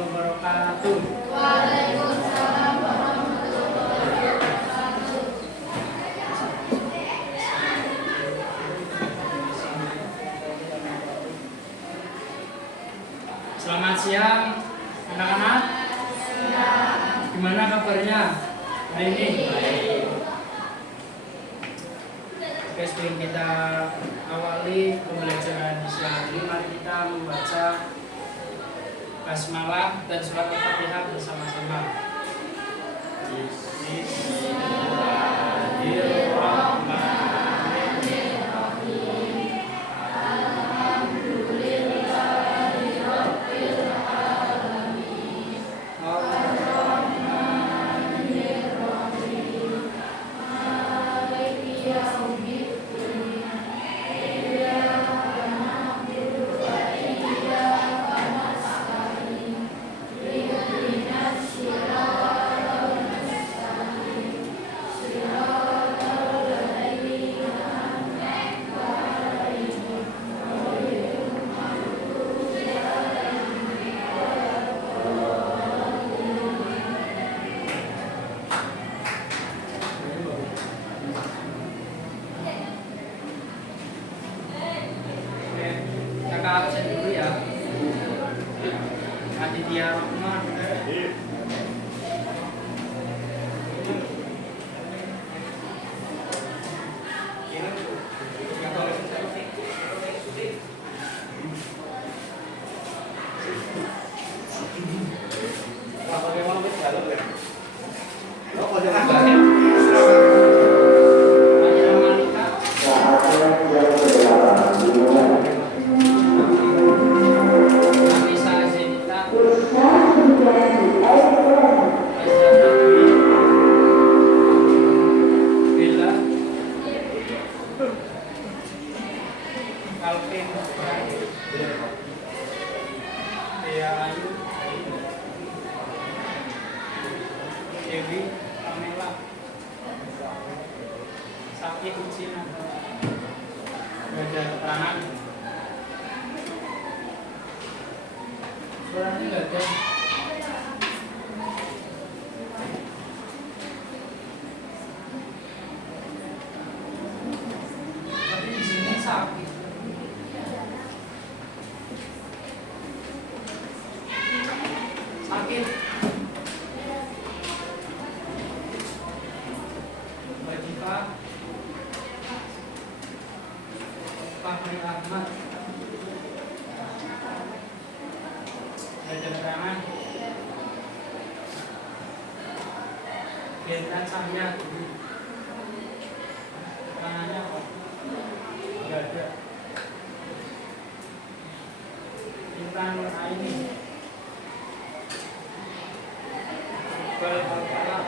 wabarakatuh. Waalaikumsalam warahmatullahi wabarakatuh. Selamat siang anak-anak. Gimana kabarnya hari ini? Oke, sebelum kita awali pembelajaran siang ini, mari kita membaca basmalah dan surat Al-Fatihah bersama-sama. Bismillahirrahmanirrahim. Alhamdulillahirabbil alamin. Ar-Rahmanir Rahim. Maliki yaumiddin. Iyyaka na'budu wa iyyaka nasta'in. Ihdinas siratal mustaqim. Siratal ladzina an'amta 'alaihim ghairil maghdubi 'alaihim Oke, kakak absen dulu ya. Aditya Rahman. Raja Malika. Anissa Zenita. Azza Bella. Alvin. Dea Ayu. Dewi Pamela. Sakit Cina. Gak ada keterangan. Suaranya nggak ada. Tapi di sini sakit. Sakit. Bajifa. Fahri Ahmad. Ada keterangan. Bentang Samyat. Keterangannya apa? Tidak ada. Intan Nur Aini. Iqbal Al-Falah.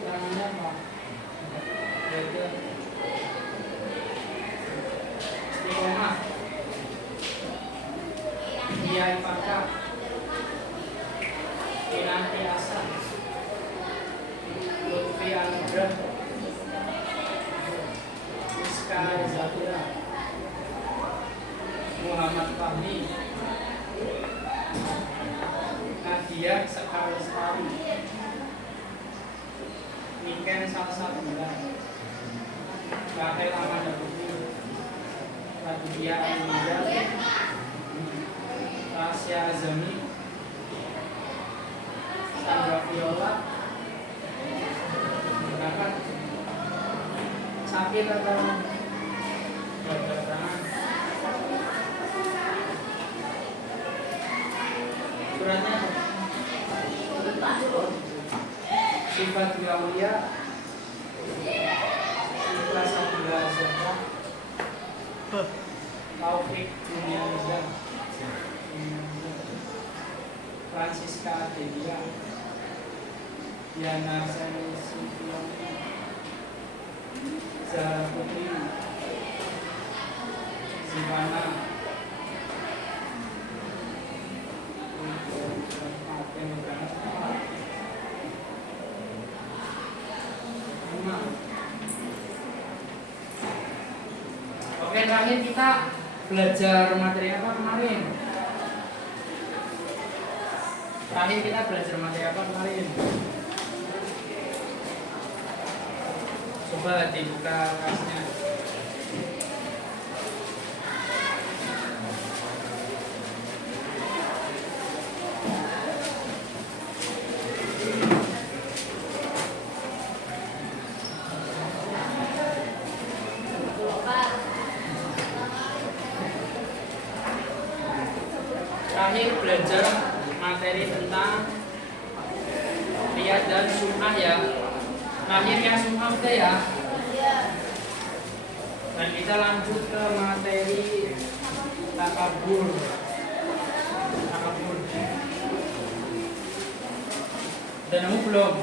Keterangannya apa? Tidak ada. Istiqomah. Kiai Fakah. Kinanti Hasan. Lutfi Anugrah. Rizka Zafira. Muhammad Fahmi. Nadia Sekar Lestari. Niken Salsabila. Rahel Amanda Putri. Raditya Anugrah. Tasya Azami. Sandra Viola. Berangkat sakit atau keterangan? Suratnya Sifat Mulia. Ikhlas Abdullah Zahra. Taufik Dunia Nizam. Francisca Adelia. Diana Seni Sufian. Zahra Putri. Zivana. Oke, terakhir kita belajar materi apa kemarin? Terakhir kita belajar materi apa kemarin? Coba dibuka kelasnya. Terakhir belajar materi tentang riyad dan sum'ah ya. Akhirnya sum'ah udah ya. Dan kita lanjut ke materi takabur. Takabur. Udah nemu belum?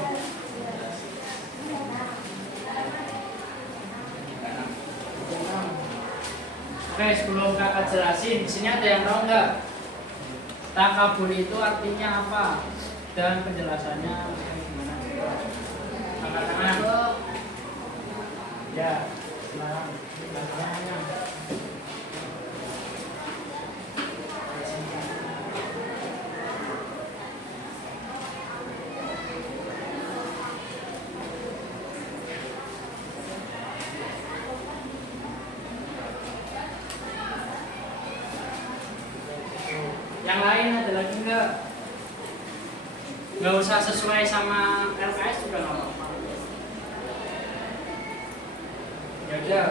Oke, sebelum kakak jelasin, di sini ada yang tahu nggak? Takabur itu artinya apa? Dan penjelasannya gimana? Angkat tangan. Ya, silakan. Tangannya. Yang lain ada lagi enggak? Nggak usah sesuai sama LKS juga nggak apa-apa. Ya udah.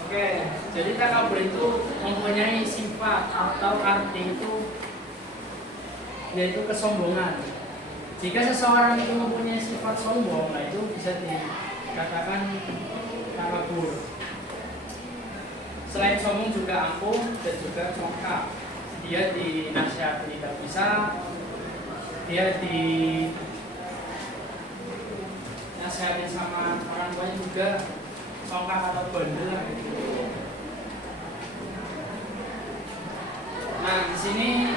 Oke, jadi takabur itu mempunyai sifat atau arti itu yaitu kesombongan. Jika seseorang itu mempunyai sifat sombong, nah itu bisa dikatakan takabur. Selain sombong juga angkuh dan juga congkak. Dia dinasihati tidak bisa, dia dinasihati sama orang tuanya juga congkak atau bandel lah gitu. Nah di sini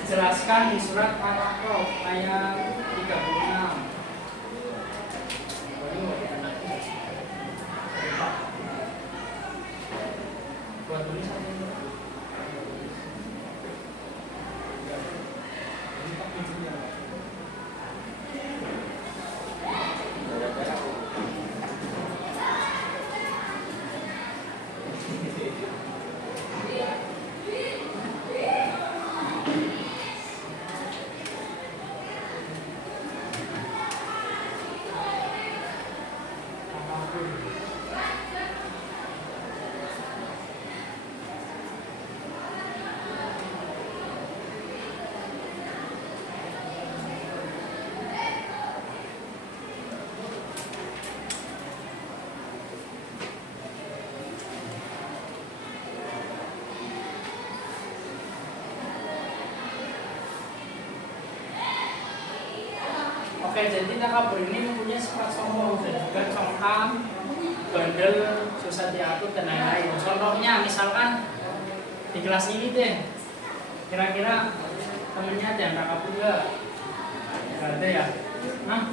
dijelaskan di surat Al-A'raf ayat 36. Buat tulisan ini. Oke, jadi takabur ini mempunyai sifat sombong dan juga congkak, bandel, susah diatur dan lain-lain. Contohnya misalkan di kelas ini deh, kira-kira temennya ada yang takabur nggak? Nggak ada ya? Hah?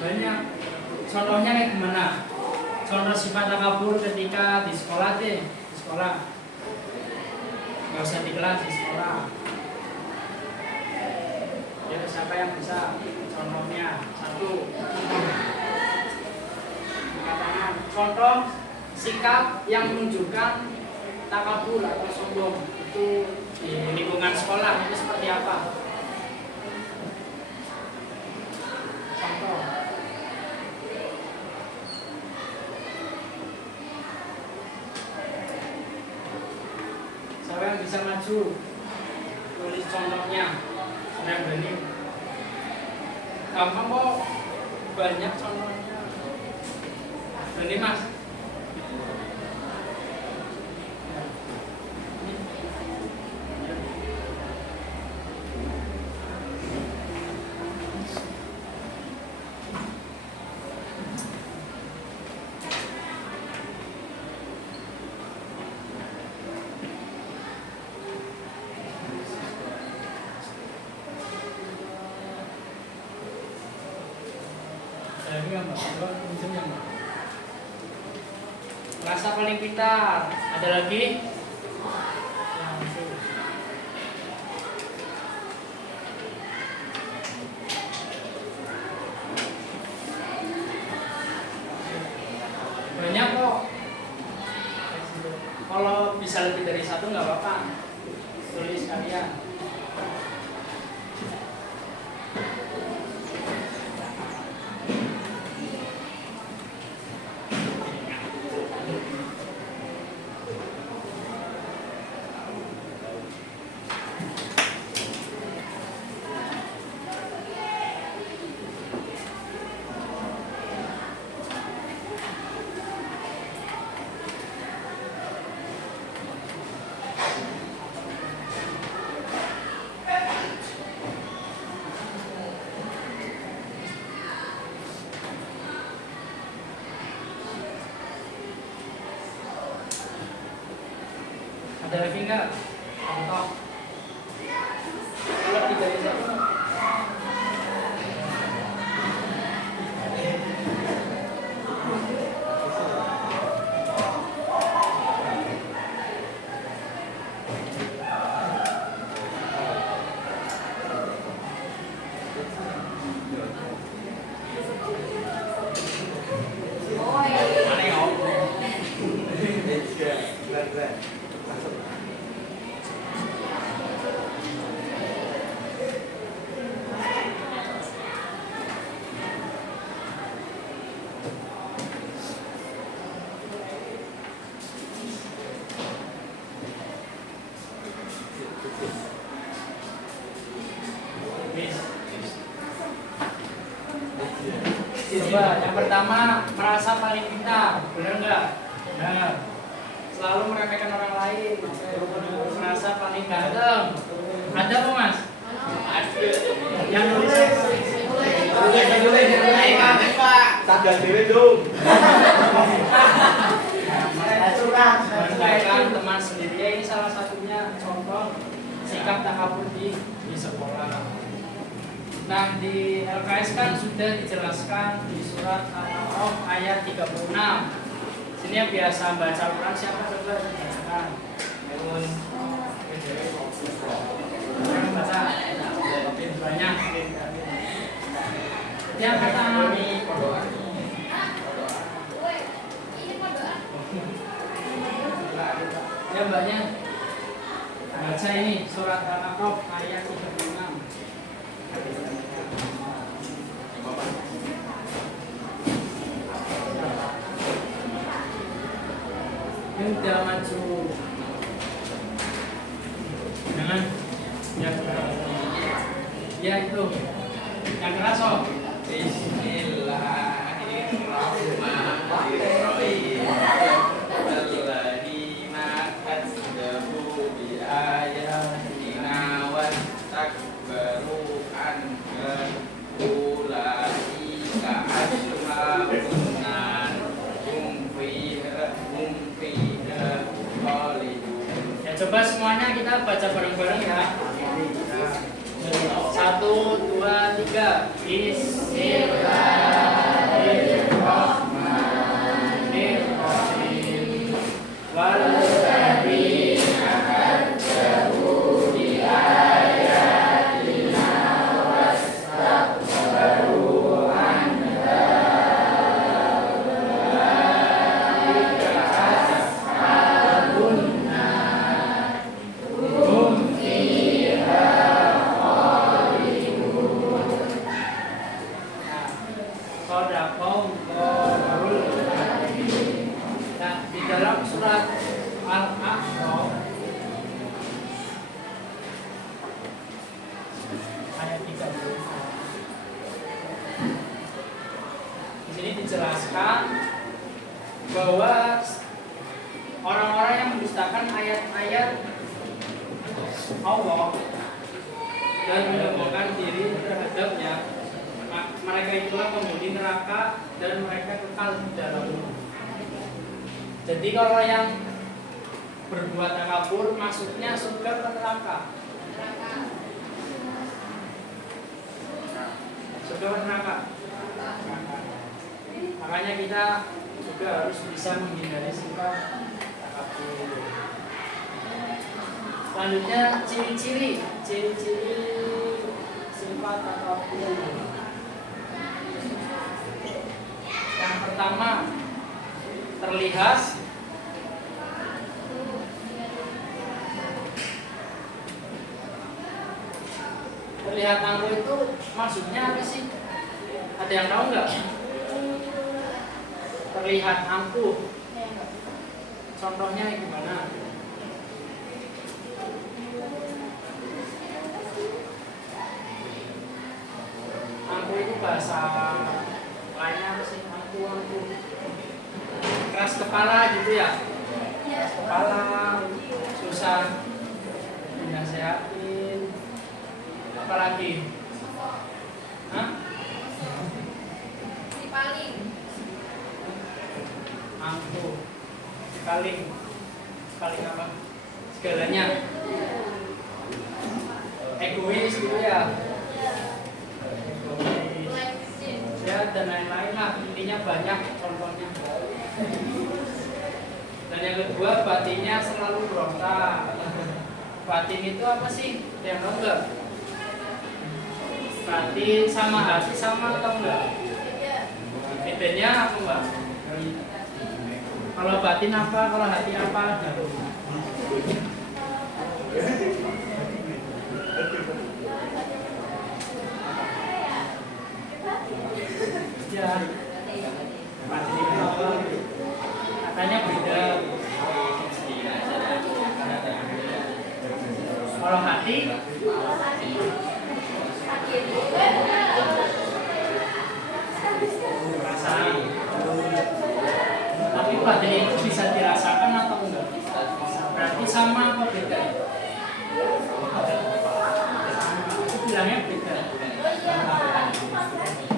Banyak. Contohnya kayak gimana? Contoh sifat takabur ketika di sekolah deh, di sekolah. Nggak usah di kelas, di sekolah. Ya, siapa yang bisa? Contohnya satu, contoh sikap yang menunjukkan takabur atau sombong itu di lingkungan sekolah itu seperti apa? Contoh. Siapa yang bisa maju? Tulis contohnya. Ada yang berani? Gampang kok, banyak contohnya. Berani mas? Rasa paling pintar. Ada lagi? satu nggak apa-apa, tulis kalian. Ada lagi nggak? Contoh. Kalau 3 Coba yang pertama merasa paling pintar, benar nggak? Benar. Selalu meremehkan orang lain, merasa paling ganteng. Ada apa mas? Ada. Yang nulis apa? Sadar dhewe dong. Membanggakan teman sendiri, ya, ini salah satunya contoh sikap takabur di sekolah. Nah, di LKS kan sudah dijelaskan di surat Al-A'raf ayat 36. Sini yang biasa baca Al-Quran siapa coba dijelaskan? Yang baca banyak. Yang pertama ya mbaknya baca ini surat Al-A'raf ayat 36. Yang udah maju jangan ya itu yang keras oh. Bismillahirrahmanirrahim. Alladzina kazzabu bi ayatina wastakbaru anha ulaika ashabun nar hum fiha khalidun. Ya coba semuanya kita baca bareng-bareng ya. 1, 2, 3. Bismillahirrahmanirrahim. Walladzina kadzabu bi ayatina wastakbaru anha ulaika ashabun nar hum fiha Nah, di dalam surat Al-A'raf ayat 30. Di sini dijelaskan bahwa orang-orang yang mendustakan ayat-ayat Allah dan menyombongkan diri terhadapnya, mereka itulah penghuni neraka dan mereka kekal di dalamnya. Jadi kalau yang berbuat takabur masuknya surga atau neraka? Surga atau neraka? Makanya kita juga harus bisa menghindari sifat takabur. Selanjutnya ciri-ciri sifat takabur. Yang pertama terlihat Terlihat angkuh itu maksudnya apa sih? Ada yang tahu nggak? Terlihat angkuh. Contohnya gimana? Angkuh itu bahasa lainnya apa sih? Angkuh. Keras kepala gitu ya? Keras kepala, susah dinasehatin. Apalagi? Hah? Paling Angkuh. Paling apa? Segalanya. Egois gitu ya. Ya dan lain-lain lah, intinya banyak contohnya. Dan yang kedua, batinnya selalu berontak. Batin itu apa sih? Yang tahu nggak? Batin sama hati sama atau enggak? Bedanya apa mbak? Kalau batin apa? Kalau hati apa? Ya, batin itu apa? Katanya beda. Kalau hati? Perasaan. Tapi batin itu bisa dirasakan atau enggak? Berarti sama apa beda? Itu bilangnya beda.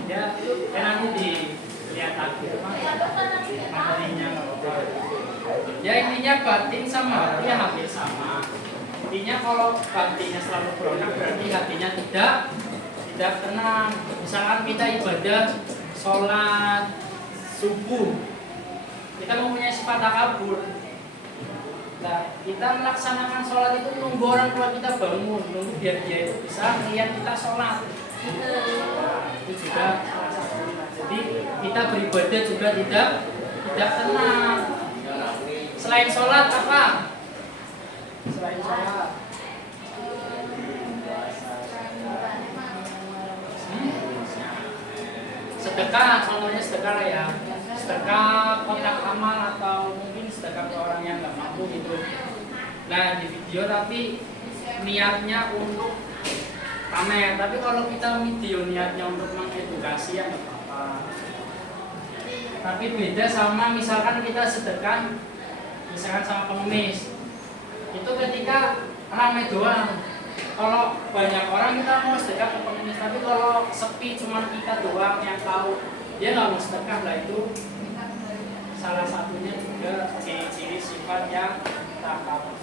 Ya, nanti dilihat lagi materinya. Ya intinya batin sama hati ya hampir sama. Intinya kalau batinnya selalu berontak berarti hatinya tidak tenang. Misalkan kita ibadah sholat subuh, kita mempunyai sifat takabur. Nah, kita melaksanakan sholat itu nunggu orang tua kita bangun, nunggu biar dia itu bisa melihat kita sholat. Nah, itu juga salah satu. Jadi kita beribadah juga tidak tenang. Selain sholat apa? Selain sholat. Sedekah, contohnya sedekah ya. Sedekah kotak amal atau mungkin sedekah ke orang yang nggak mampu gitu. Nah di video tapi niatnya untuk pamer. Tapi kalau kita video niatnya untuk mengedukasi ya nggak apa-apa. Tapi beda sama misalkan kita sedekah, misalkan sama pengemis. Itu ketika ramai doang. Kalau banyak orang kita mau sedekah ke pengemis, tapi kalau sepi cuma kita doang yang tahu, dia nggak mau sedekah lah. Itu salah satunya juga ciri-ciri sifat yang takabur.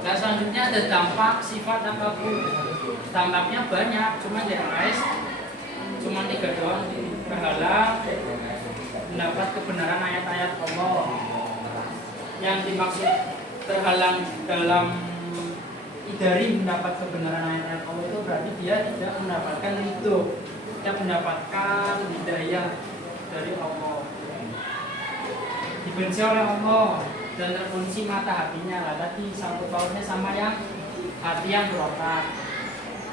Nah selanjutnya ada dampak sifat takabur. Dampaknya banyak, cuma di RS cuma 3 doang. Terhalang mendapat kebenaran ayat-ayat Allah. Yang dimaksud terhalang dalam dari mendapat kebenaran ayat-ayat Allah itu berarti dia tidak mendapatkan ridho, tidak mendapatkan hidayah dari Allah, dibenci oleh Allah dan terkunci mata hatinya. Lah tadi sangkut pautnya sama yang hati yang berontak.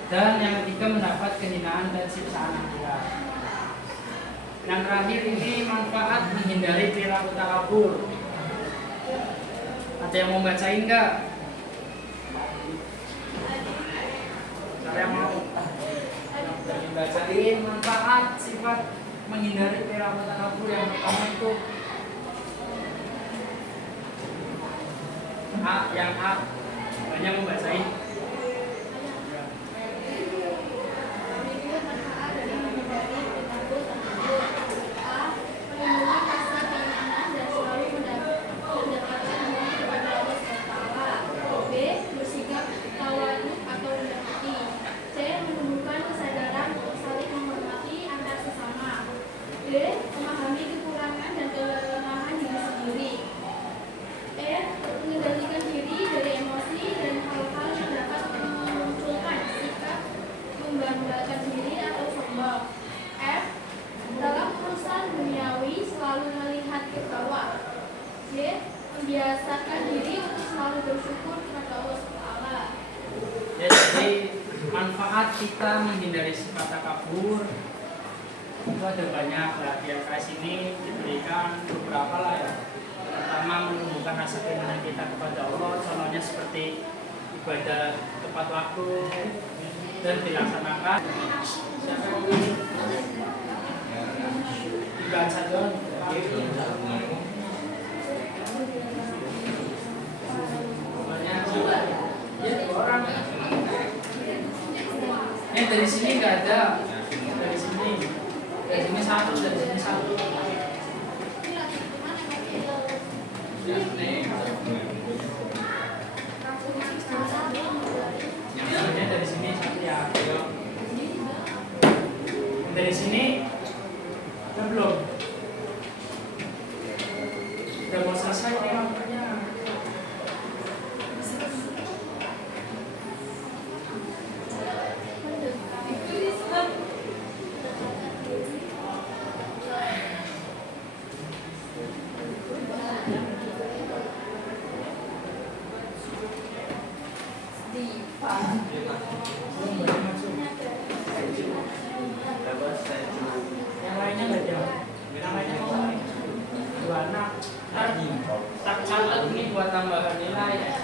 Dan yang ketiga mendapat kehinaan dan siksaan akhirat. Yang terakhir ini manfaat menghindari perilaku takabur. Ada yang mau bacain nggak? Siapa yang mau? Bacain manfaat sifat menghindari perilaku takabur. Yang pertama itu yang A. Banyak mau bacain. B. Memahami kekurangan dan kelemahan diri sendiri. E. Mengendalikan diri dari emosi dan hal-hal yang dapat memunculkan sikap membanggakan diri atau sombong. F. Dalam urusan duniawi selalu melihat ke bawah. G. Membiasakan diri untuk selalu bersyukur kepada Allah SWT. Ya, jadi manfaat kita menghindari sifat takabur itu ada banyak lah. Di LKS ini diberikan beberapa lah ya. Pertama, menumbuhkan rasa keinginan kita kepada Allah, contohnya seperti ibadah tepat waktu dan dilaksanakan. Dibaca dong. Ya, orang. Dari sini nggak ada. Dari sini satu, dari sini satu. Yang dari sini satu ya. Dari sini belum. Udah mau selesai nih waktunya. Yang lainnya nggak jauh. Yang lainnya mau dua anak. Tak catat ini buat tambahan nilai ya.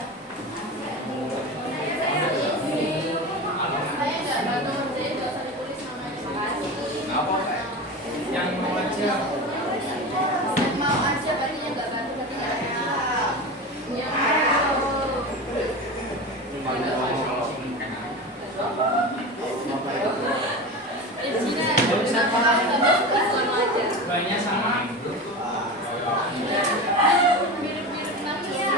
Yang mau aja. Mau aja paling yang nggak bantu tapi nggak Banyak sama. mirip-mirip nanti ya.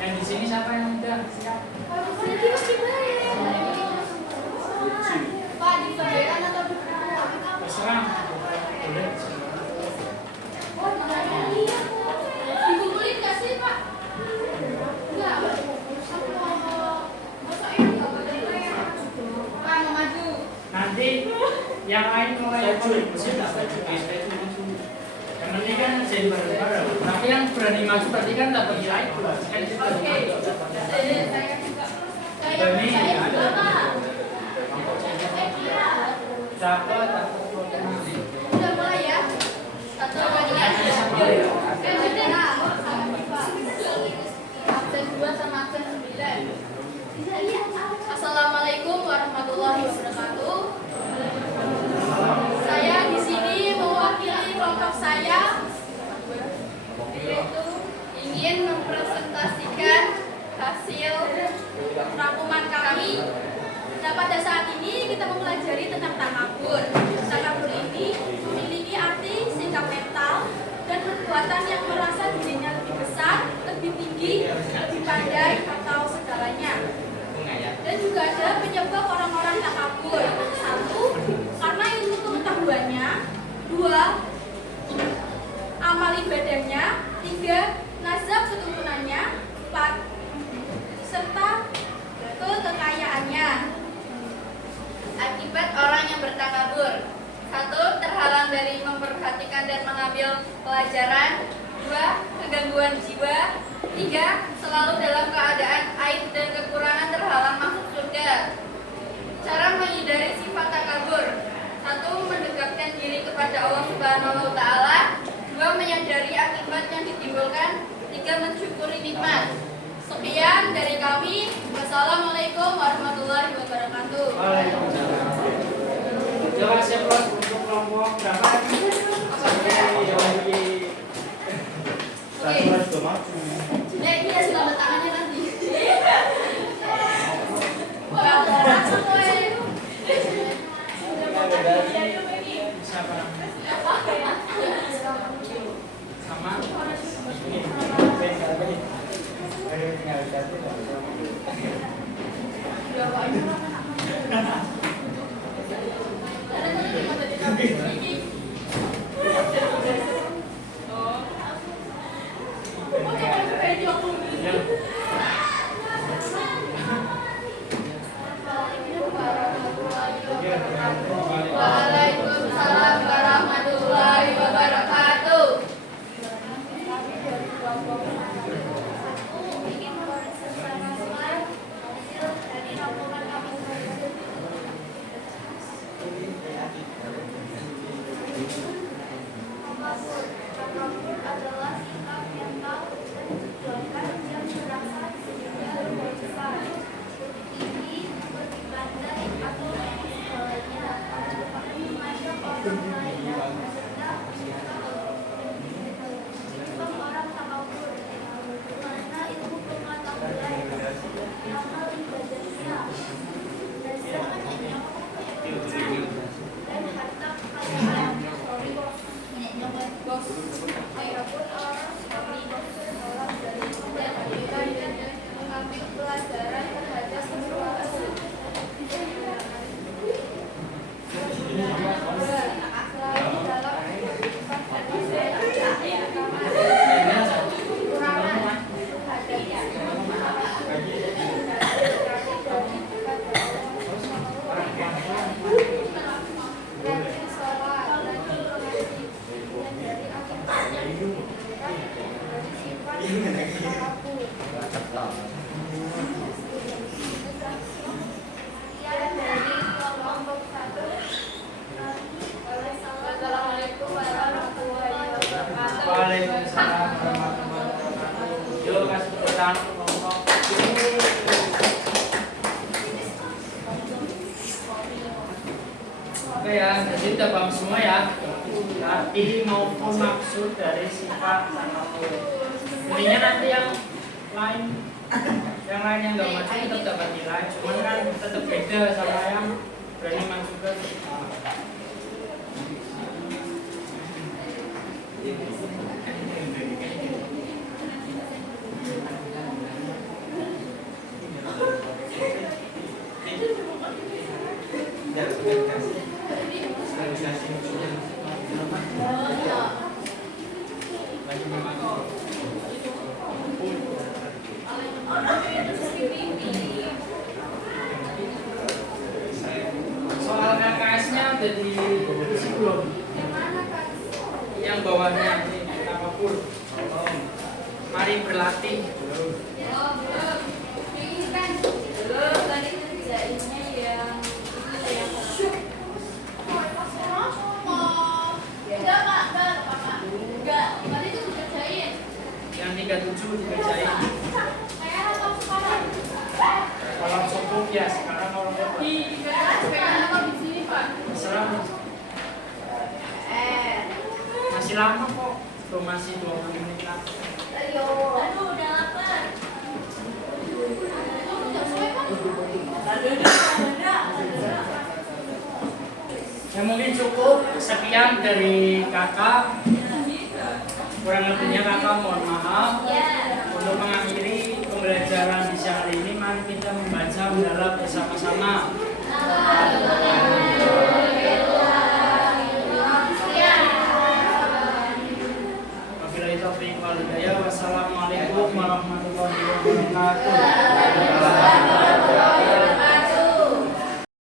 Yang di sini siapa yang udah siap? Pak, disampaikan atau Terserah. Boleh. dikumpulin nggak sih, Pak? Enggak. Pak, mau maju. Nanti yang lain mulai kontribusi nggak yang penting kan jadi bareng-bareng. Tapi yang berani maju berarti kan dapat nilai pula. Kan kita Oke. Saya juga. Saya juga, Pak. dapat Udah mulai ya. 1, 2, 3. Absen 2 sama absen 9. Assalamualaikum warahmatullahi wabarakatuh. Saya di sini mewakili kelompok saya, yaitu ingin mempresentasikan hasil rangkuman kami. Nah, pada saat ini kita mempelajari tentang takabur. Takabur ini memiliki arti sikap mental dan perbuatan yang merasa dirinya lebih besar, lebih tinggi, lebih pandai atau segalanya. Dan juga ada penyebab orang-orang takabur. 1. Karena ilmu pengetahuannya. 2. Amal ibadahnya. 3. Nazab keturunannya. 4. Serta kekayaannya. Akibat orang yang bertakabur. 1. Terhalang dari memperhatikan dan mengambil pelajaran. 2. Kegangguan jiwa. 3. Selalu dalam keadaan aib dan kekurangan terhalang masuk surga. Cara menghindari sifat takabur. 1. Mendekatkan diri kepada Allah Subhanahu wa Ta'ala. 2. Menyadari akibat yang ditimbulkan. 3. Mensyukuri nikmat. Sekian dari kami. Wassalamualaikum warahmatullahi wabarakatuh. Waalaikumsalam. Coba siap untuk kelompok berapa? Nah, ini ya selamat tangannya nanti. Wah, langsung Siapa? Sama? Berapa Waalaikumsalam warahmatullahi wabarakatuh. Ingin mempresentasikan hasil dari rombongan kami. Takabur adalah sikap yang tahu dan diperjuangkan yang merasa dirinya lebih besar, lebih tinggi, lebih pandai atau lebih segalanya. Bukan memandang orang lain dan merendah serta bukan orang takabur, karena ilmu pengetahuan amal ibadahnya dan harta kekayaan. Bos, ayahpun orang kami sholat dari dan mengambil pelajaran terhadap sesuatu. Selain dalam kehidupan manusia kekurangan Assalamualaikum warahmatullahi wabarakatuh. Waalaikumsalam warahmatullahi wabarakatuh. Yuk kasih tepuk tangan untuk kelompok. Oke ya, jadi kita paham semua ya. Arti maupun maksud dari sifat takabur. Intinya nanti yang lain yang nggak maju tetap dapat nilai, cuman kan tetap beda sama yang berani masuk ke soal KKS-nya udah diisi belum? Yang bawahnya takabur. Mari berlatih. Yang 37 dikerjain. Kalau sopuk ya sekarang kalau serang masih lama kok, belum masih 20 menit lagi. Aduh, udah lapar. Ya mungkin cukup sekian dari kakak. Kurang lebihnya kakak mohon maaf. Untuk mengakhiri pembelajaran di siang hari ini, mari kita membaca mendalam bersama-sama. Wabillahi taufiq wal hidayah. Wassalamualaikum warahmatullahi wabarakatuh.